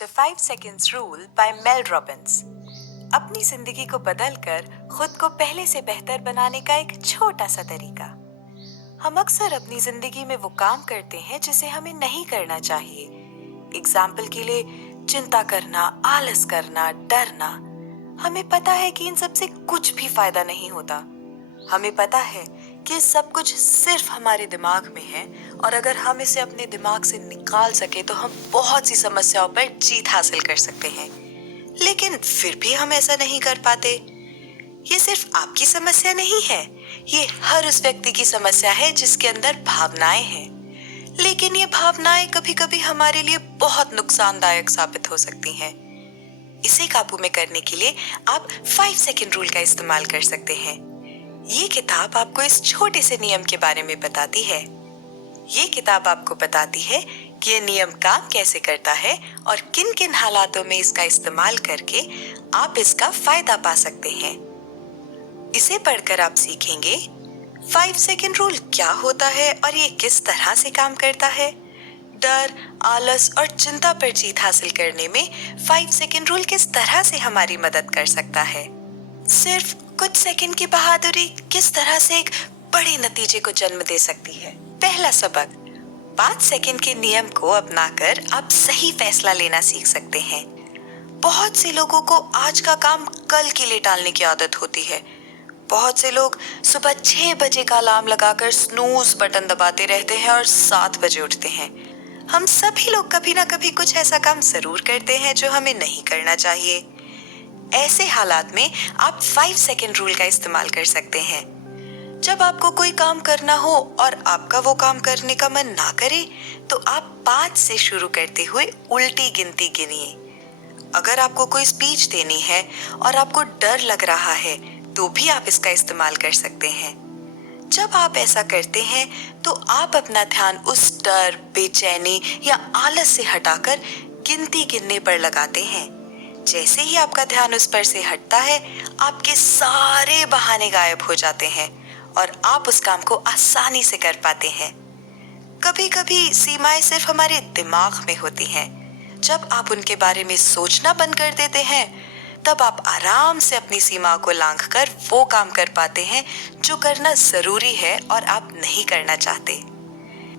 The 5 seconds rule by Mel Robbins. अपनी जिंदगी को बदलकर खुद को पहले से बेहतर बनाने का एक छोटा सा तरीका। हम अक्सर अपनी जिंदगी में वो काम करते हैं जिसे हमें नहीं करना चाहिए। एग्जाम्पल के लिए चिंता करना, आलस करना, डरना। हमें पता है कि इन सब से कुछ भी फायदा नहीं होता। हमें पता है कि सब कुछ सिर्फ हमारे दिमाग में है और अगर हम इसे अपने दिमाग से निकाल सके तो हम बहुत सी समस्याओं पर जीत हासिल कर सकते हैं। लेकिन फिर भी हम ऐसा नहीं कर पाते। ये सिर्फ आपकी समस्या नहीं है, ये हर उस व्यक्ति की समस्या है जिसके अंदर भावनाएं हैं। लेकिन ये भावनाएं कभी कभी हमारे लिए बहुत नुकसानदायक साबित हो सकती हैं। इसे काबू में करने के लिए आप 5 सेकंड रूल का इस्तेमाल कर सकते हैं। ये किताब आपको इस छोटे से नियम के बारे में बताती है। ये किताब आपको बताती है कि ये नियम काम कैसे करता है और किन किन हालातों में इसका इस्तेमाल करके आप इसका फायदा पा सकते हैं। इसे पढ़कर आप सीखेंगे 5 सेकंड रूल क्या होता है और ये किस तरह से काम करता है। डर, आलस और चिंता पर जीत हासिल करने में 5 सेकंड रूल किस तरह से हमारी मदद कर सकता है। सिर्फ कुछ सेकंड की बहादुरी किस तरह से एक बड़े नतीजे को जन्म दे सकती है। पहला सबक, 5 सेकंड के नियम को अपनाकर आप सही फैसला लेना सीख सकते हैं। बहुत से लोगों को आज का काम कल के लिए टालने की आदत होती है। बहुत से लोग सुबह 6 बजे का अलार्म लगाकर स्नूज बटन दबाते रहते हैं और 7 बजे उठते हैं। हम सभी लोग कभी ना कभी कुछ ऐसा काम जरूर करते हैं जो हमें नहीं करना चाहिए। ऐसे हालात में आप 5 सेकंड रूल का इस्तेमाल कर सकते हैं। जब आपको कोई काम करना हो और आपका वो काम करने का मन ना करे तो आप 5 से शुरू करते हुए उल्टी गिनती गिनिए। अगर आपको कोई स्पीच देनी है और आपको डर लग रहा है तो भी आप इसका इस्तेमाल कर सकते हैं। जब आप ऐसा करते हैं तो आप अपना ध्यान उस डर, बेचैनी या आलस से हटाकर गिनती गिनने पर लगाते हैं। जैसे ही आपका ध्यान उस पर से हटता है, आपके सारे बहाने गायब हो जाते हैं और आप उस काम को आसानी से कर पाते हैं। कभी कभी सीमाएं सिर्फ हमारे दिमाग में होती हैं। जब आप उनके बारे में सोचना बंद कर देते हैं, तब आप आराम से अपनी सीमा को लांघकर वो काम कर पाते हैं जो करना जरूरी है और आप नहीं करना चाहते।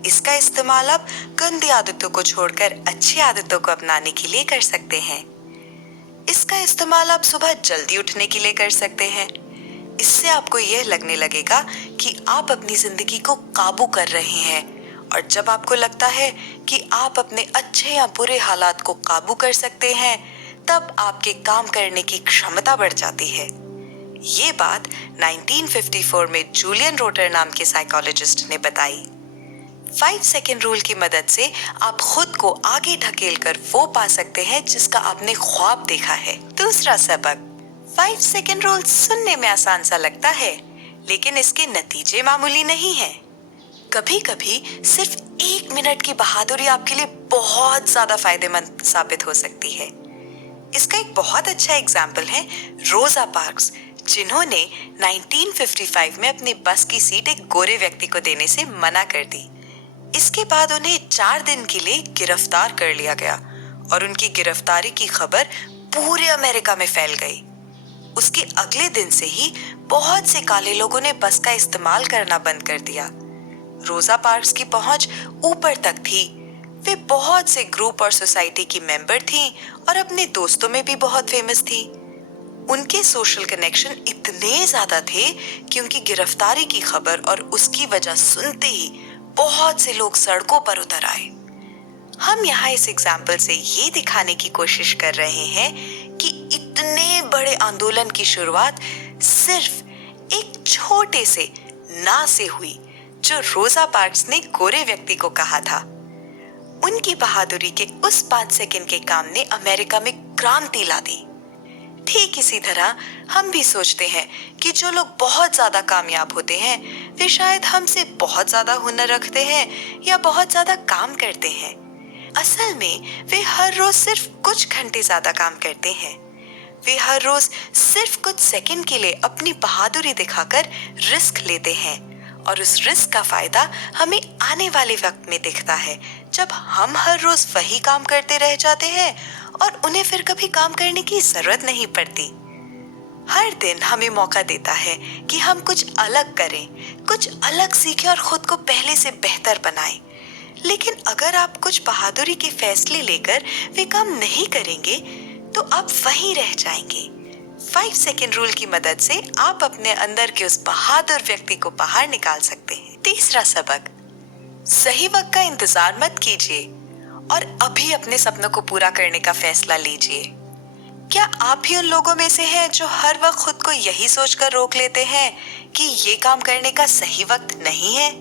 इसका इस्तेमाल आप गंदी आदतों को छोड़कर अच्छी आदतों को अपनाने के लिए कर सकते हैं। इसका इस्तेमाल आप सुबह जल्दी उठने के लिए कर सकते हैं। इससे आपको यह लगने लगेगा कि आप अपनी जिंदगी को काबू कर रहे हैं और जब आपको लगता है कि आप अपने अच्छे या बुरे हालात को काबू कर सकते हैं, तब आपके काम करने की क्षमता बढ़ जाती है। ये बात 1954 में जूलियन रोटर नाम के साइकोलॉजिस्ट ने बताई। 5 सेकंड रूल की मदद से आप खुद को आगे ढकेलकर वो पा सकते हैं जिसका आपने ख्वाब देखा है। दूसरा सबक, 5 सेकंड रूल सुनने में आसान सा लगता है, लेकिन इसके नतीजे मामूली नहीं हैं। कभी कभी सिर्फ 1 मिनट की बहादुरी आपके लिए बहुत ज्यादा फायदेमंद साबित हो सकती है। इसका एक बहुत अच्छा एग्जाम्पल है रोजा पार्क्स, जिन्होंने 1955 में अपनी बस की सीट एक गोरे व्यक्ति को देने से मना कर दी। इसके बाद उन्हें 4 दिन के लिए गिरफ्तार कर लिया गया और उनकी गिरफ्तारी की खबर पूरे अमेरिका में फैल गई। उसके अगले दिन से ही बहुत से काले लोगों ने बस का इस्तेमाल करना बंद कर दिया। रोजा पार्क्स की पहुंच ऊपर तक थी। वे बहुत से ग्रुप और सोसाइटी की मेंबर थीं और अपने दोस्तों में भी बहुत फेमस थी। उनके सोशल कनेक्शन इतने ज्यादा थे कि उनकी गिरफ्तारी की खबर और उसकी वजह सुनते ही बहुत से लोग सड़कों पर उतर आए। हम यहाँ इस एग्जाम्पल से ये दिखाने की कोशिश कर रहे हैं कि इतने बड़े आंदोलन की शुरुआत सिर्फ एक छोटे से ना से हुई, जो रोजा पार्क्स ने गोरे व्यक्ति को कहा था। उनकी बहादुरी के उस 5 सेकंड के काम ने अमेरिका में क्रांति ला दी। ठीक इसी तरह हम भी सोचते हैं कि जो लोग बहुत ज्यादा कामयाब होते हैं वे शायद हमसे बहुत ज्यादा हुनर रखते हैं या बहुत ज्यादा काम करते हैं। असल में वे हर रोज सिर्फ कुछ घंटे ज्यादा काम करते हैं। वे हर रोज सिर्फ कुछ सेकंड के लिए अपनी बहादुरी दिखाकर रिस्क लेते हैं और उस रिस्क का फायदा हमें आने वाले वक्त में दिखता है, जब हम हर रोज वही काम करते रह जाते हैं और उन्हें फिर कभी काम करने की जरूरत नहीं पड़ती। हर दिन हमें मौका देता है कि हम कुछ अलग करें, कुछ अलग सीखें और खुद को पहले से बेहतर बनाएं। लेकिन अगर आप कुछ बहादुरी के फैसले लेकर वे काम नहीं करेंगे तो आप वहीं रह जाएंगे। 5 सेकेंड रूल की मदद से आप अपने अंदर के उस बहादुर व्यक्ति को बाहर निकाल सकते हैं। तीसरा सबक, सही वक्त का इंतजार मत कीजिए और अभी अपने सपनों को पूरा करने का फैसला लीजिए। क्या आप भी उन लोगों में से हैं जो हर वक्त खुद को यही सोचकर रोक लेते हैं कि ये काम करने का सही वक्त नहीं है?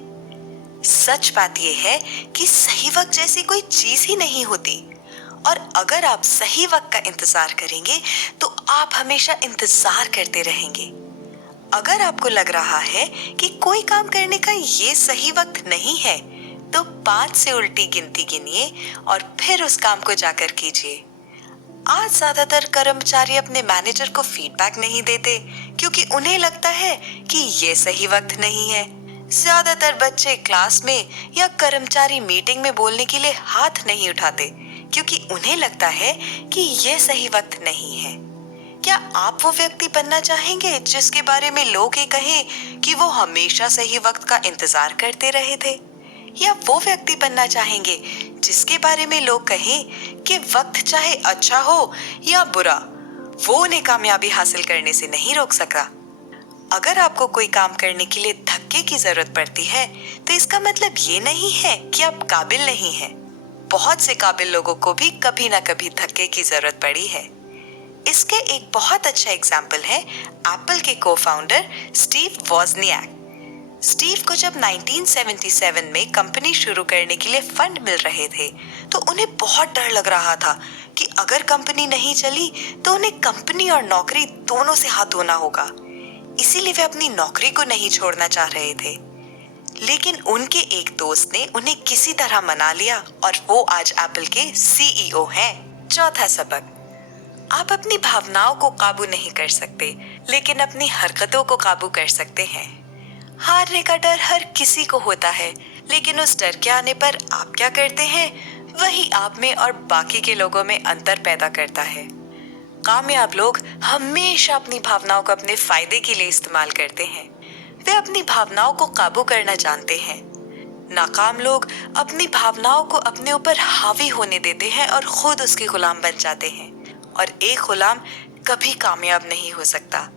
सच बात यह है कि सही वक्त जैसी कोई चीज ही नहीं होती, और अगर आप सही वक्त का इंतजार करेंगे तो आप हमेशा इंतजार करते रहेंगे। अगर आपको लग रहा है कि कोई काम करने का ये सही वक्त नहीं है तो 5 से उल्टी गिनती गिनिए और फिर उस काम को जाकर कीजिए। आज ज्यादातर कर्मचारी अपने मैनेजर को फीडबैक नहीं देते क्योंकि उन्हें लगता है कि ये सही वक्त नहीं है। ज्यादातर बच्चे क्लास में या कर्मचारी मीटिंग में बोलने के लिए हाथ नहीं उठाते क्योंकि उन्हें लगता है कि ये सही वक्त नहीं है। क्या आप वो व्यक्ति बनना चाहेंगे जिसके बारे में लोग ये कहें कि वो हमेशा सही वक्त का इंतजार करते रहे थे, या वो व्यक्ति बनना चाहेंगे जिसके बारे में लोग कहें कि वक्त चाहे अच्छा हो या बुरा, वो उन्हें कामयाबी हासिल करने से नहीं रोक सका? अगर आपको कोई काम करने के लिए धक्के की जरूरत पड़ती है तो इसका मतलब ये नहीं है कि आप काबिल नहीं हैं। बहुत से काबिल लोगों को भी कभी ना कभी धक्के की जरूरत पड़ी है। इसके एक बहुत अच्छा एग्जाम्पल है एप्पल के को-फाउंडर स्टीव वॉजनियाक। स्टीव को जब 1977 में कंपनी शुरू करने के लिए फंड मिल रहे थे तो उन्हें बहुत डर लग रहा था कि अगर कंपनी नहीं चली तो उन्हें कंपनी और नौकरी दोनों से हाथ धोना होगा। इसीलिए वे अपनी नौकरी को नहीं छोड़ना चाह रहे थे। लेकिन उनके एक दोस्त ने उन्हें किसी तरह मना लिया और वो आज एप्पल के सीईओ हैं। चौथा सबक, आप अपनी भावनाओं को काबू नहीं कर सकते लेकिन अपनी हरकतों को काबू कर सकते हैं। हारने का डर हर किसी को होता है, लेकिन उस डर के आने पर आप क्या करते हैं वही आप में और बाकी के लोगों में अंतर पैदा करता है। कामयाब लोग हमेशा अपनी भावनाओं को अपने फायदे के लिए इस्तेमाल करते हैं। वे अपनी भावनाओं को काबू करना जानते हैं। नाकाम लोग अपनी भावनाओं को अपने ऊपर हावी होने देते हैं और खुद उसके गुलाम बन जाते हैं, और एक गुलाम कभी कामयाब नहीं हो सकता।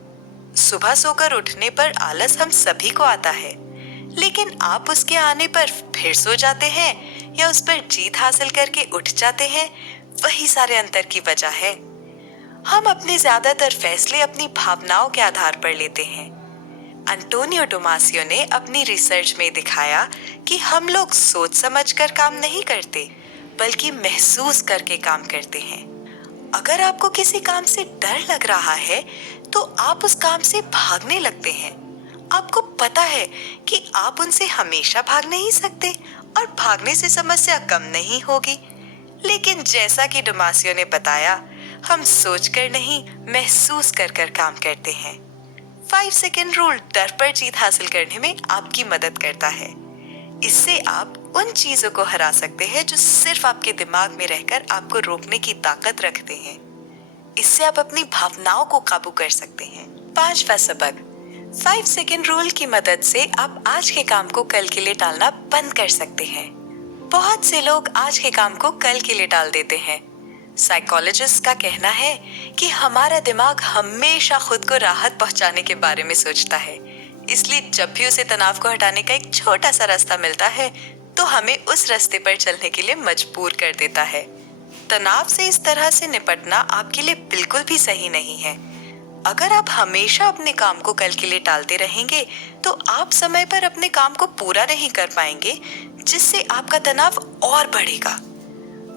सुबह सोकर उठने पर आलस हम सभी को आता है, लेकिन आप उसके आने पर फिर सो जाते हैं या उस पर जीत हासिल करके उठ जाते हैं, वही सारे अंतर की वजह है। हम अपने ज्यादातर फैसले अपनी भावनाओं के आधार पर लेते हैं। एंटोनियो टोमासियो ने अपनी रिसर्च में दिखाया कि हम लोग सोच समझकर काम नहीं करते बल्कि महसूस करके काम करते हैं। अगर आपको किसी काम से डर लग रहा है तो आप उस काम से भागने लगते हैं। आपको पता है कि आप उनसे हमेशा भाग नहीं सकते और भागने से समस्या कम नहीं होगी, लेकिन जैसा कि टोमासियो ने बताया, हम सोचकर नहीं महसूस कर कर काम करते हैं। 5 सेकेंड रूल डर पर जीत हासिल करने में आपकी मदद करता है। इससे आप उन चीजों को हरा सकते हैं जो सिर्फ आपके दिमाग में रहकर आपको रोकने की ताकत रखते हैं। इससे आप अपनी भावनाओं को काबू कर सकते हैं। 5वां सबक, 5 सेकेंड रूल की मदद से आप आज के काम को कल के लिए टालना बंद कर सकते हैं। बहुत से लोग आज के काम को कल के लिए टाल देते हैं। साइकोलॉजिस्ट का कहना है कि हमारा दिमाग हमेशा खुद को राहत पहुंचाने के बारे में सोचता है, इसलिए जब भी उसे तनाव को हटाने का एक छोटा सा रास्ता मिलता है तो हमें उस रास्ते पर चलने के लिए मजबूर कर देता है। तनाव से इस तरह से निपटना आपके लिए बिल्कुल भी सही नहीं है। अगर आप हमेशा अपने काम को कल के लिए टालते रहेंगे तो आप समय पर अपने काम को पूरा नहीं कर पाएंगे, जिससे आपका तनाव और बढ़ेगा।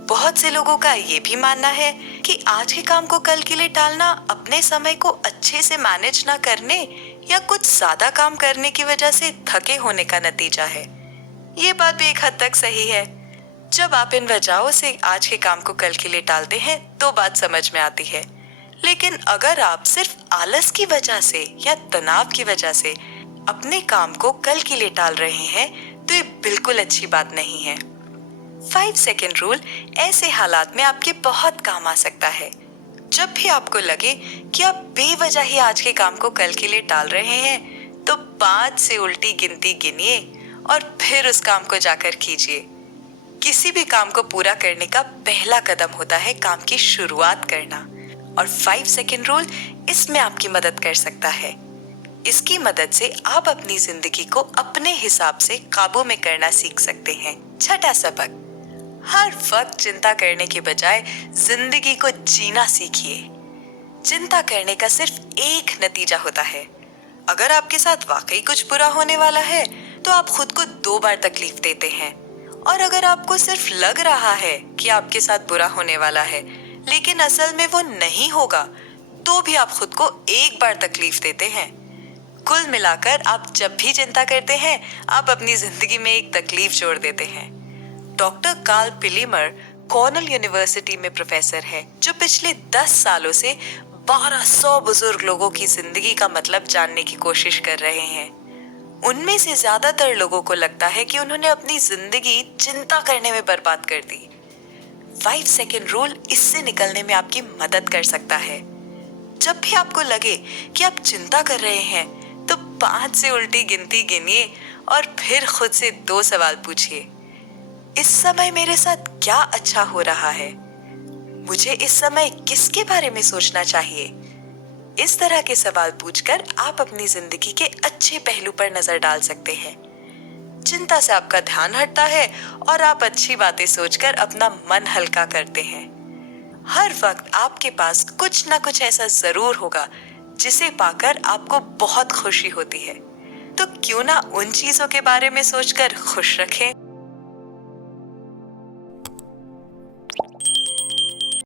बहुत से लोगों का ये भी मानना है कि आज के काम को कल के लिए टालना अपने समय को अच्छे से मैनेज ना करने या कुछ ज्यादा काम करने की वजह से थके होने का नतीजा है। ये बात भी एक हद तक सही है। जब आप इन वजहों से आज के काम को कल के लिए टालते हैं तो बात समझ में आती है, लेकिन अगर आप सिर्फ आलस की वजह से या तनाव की वजह से अपने काम को कल के लिए टाल रहे हैं तो ये बिल्कुल अच्छी बात नहीं है। 5 सेकेंड रूल ऐसे हालात में आपके बहुत काम आ सकता है। जब भी आपको लगे कि आप बेवजह ही आज के काम को कल के लिए टाल रहे हैं, तो 5 से उल्टी गिनती गिनिए और फिर उस काम को जाकर कीजिए। किसी भी काम को पूरा करने का पहला कदम होता है काम की शुरुआत करना, और 5 सेकेंड रूल इसमें आपकी मदद कर सकता है। इसकी मदद से आप अपनी जिंदगी को अपने हिसाब से काबू में करना सीख सकते हैं। छठा सबक, हर वक्त चिंता करने के बजाय जिंदगी को जीना सीखिए। चिंता करने का सिर्फ एक नतीजा होता है। अगर आपके साथ वाकई कुछ बुरा होने वाला है तो आप खुद को 2 बार तकलीफ देते हैं, और अगर आपको सिर्फ लग रहा है कि आपके साथ बुरा होने वाला है लेकिन असल में वो नहीं होगा, तो भी आप खुद को 1 बार तकलीफ देते हैं। कुल मिलाकर आप जब भी चिंता करते हैं, आप अपनी जिंदगी में एक तकलीफ जोड़ देते हैं। डॉक्टर कार्ल पिलीमर कॉर्नेल यूनिवर्सिटी में प्रोफेसर है, जो पिछले 10 सालों से 1200 बुजुर्ग लोगों की जिंदगी का मतलब जानने की कोशिश कर रहे हैं। उनमें से ज्यादातर लोगों को लगता है कि उन्होंने अपनी जिंदगी चिंता करने में बर्बाद कर दी। 5 सेकेंड रूल इससे निकलने में आपकी मदद कर सकता है। जब भी आपको लगे कि आप चिंता कर रहे हैं, तो 5 से उल्टी गिनती गिनिए और फिर खुद से 2 सवाल पूछिए। इस समय मेरे साथ क्या अच्छा हो रहा है? मुझे इस समय किसके बारे में सोचना चाहिए? इस तरह के सवाल पूछकर आप अपनी जिंदगी के अच्छे पहलू पर नजर डाल सकते हैं। चिंता से आपका ध्यान हटता है और आप अच्छी बातें सोचकर अपना मन हल्का करते हैं। हर वक्त आपके पास कुछ ना कुछ ऐसा जरूर होगा जिसे पाकर आपको बहुत खुशी होती है। तो क्यों ना उन चीजों के बारे में सोचकर खुश रखें।